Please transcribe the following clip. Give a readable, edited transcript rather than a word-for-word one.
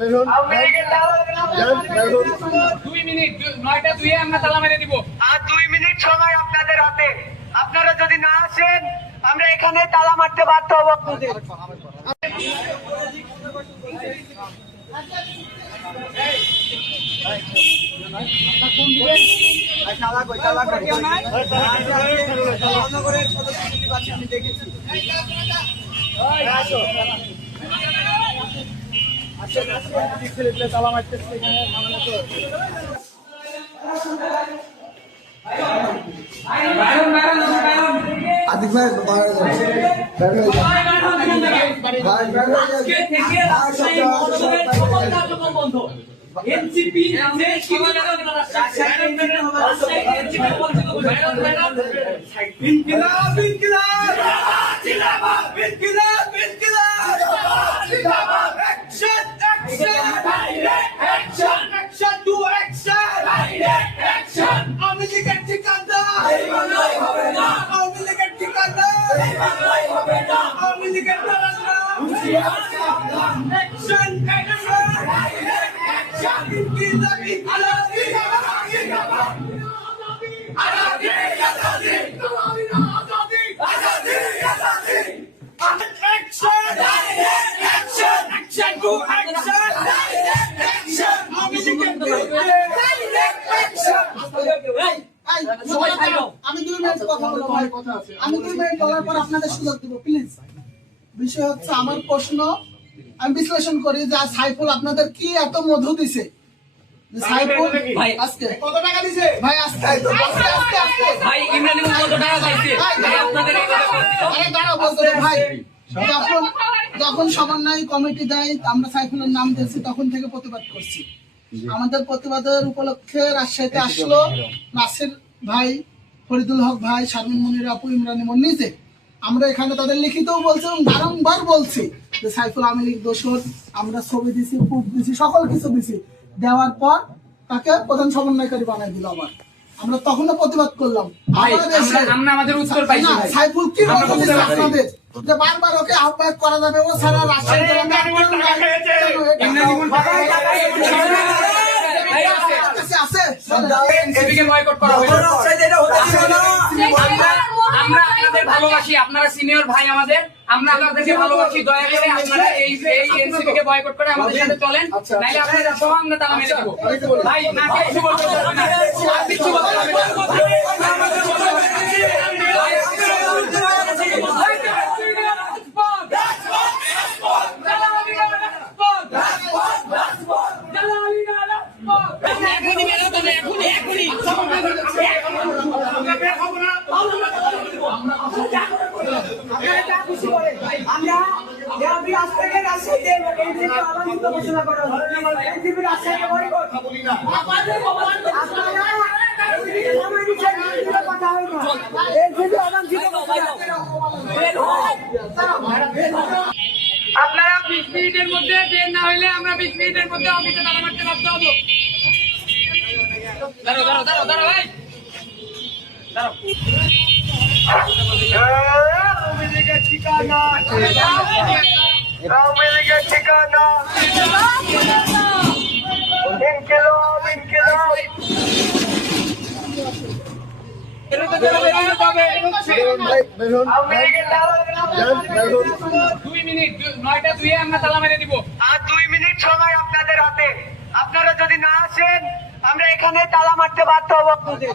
2 minute 9টা 2 আমরা তালা মেরে দিব। আর 2 মিনিট সময় আপনাদের হাতে। আপনারা যদি না আসেন আমরা এখানে তালা মারতে বাধ্য হব আপনাদের। আমি দেখেছি তালা মারতেছে আদিক ভাই এনসিপি আমি 2 মিনিট কথা বলবো ভাই, আমি 2 মিনিট বলার পর আপনাদের সুযোগ দিব প্লিজ। বিষয় হচ্ছে আমার প্রশ্ন, আমি বিশ্লেষণ করি যে সাইফুল আপনাদের কি এত মধু দিছে যে সাইফুল ভাই আজকে কত টাকা দিছে ভাই? আজকে ভাই ইমরান ইমাম কত টাকা চাইছে ভাই আপনাদের এইভাবে করতে? আরে দাঁড়াও বলতে ভাই, যখন সমন্বয় কমিটি দেয় আমরা সাইফুলের নাম দিয়েছি তখন থেকে প্রতিবাদ করছি। আমাদের প্রতিবাদের উপলক্ষে রাজশাহীতে আসলো নাসির ভাই, ফরিদুল হক ভাই, শারমিন মনির আপু, ইমরান ইমন নিজে। আমরা এখানে তাদের লিখিতও বলছি এবং বারংবার বলছি যে সাইফুল আওয়ামী লীগ দোষর। আমরা ছবি দিছি, প্রুফ দিছি, সকল কিছু দিছি। দেওয়ার পর তাকে প্রধান সমন্বয়কারী বানাই দিল আবার। আমরা তখনও প্রতিবাদ করলাম। আমরা আমাদের উত্তর পাইছি ভাই। সাইফুল কি বলছে আপনাদের যে বারবার ওকে আহ্বায়ক করা যাবে, ও সারা রাজশাহী আমরা আপনাদের ভালোবাসি, আপনারা সিনিয়র ভাই আমাদের, আমরা আপনাদেরকে ভালোবাসি। দয়া করে আপনারা এই এনসিপি কে বয়কট করে আমাদের সাথে চলেন, নাইলে আপনারা সহ আমরা তালা মেরে দেব। ভাই না কিছু বলতে হবে না, কিছু বলতে হবে না। আপনারা 20 মিনিটের মধ্যে বের না হইলে আমরা 20 মিনিটের মধ্যে অফিসে তালা মারতে বাধ্য হব। দাঁড়াও দাঁড়াও দাঁড়াও দাঁড়াও ভাই, দাঁড়াও। আওয়ামী লীগের ঠিকানা, আওয়ামী লীগের ঠিকানা, ইনকিলাব ইনকিলাব। 2 মিনিট 9টা 2 আমরা তালা মেরে দিব। আর 2 মিনিট সময় আপনাদের হাতে। আপনারা যদি না আসেন আমরা এখানে তালা মারতে বাধ্য হব আপনাদের।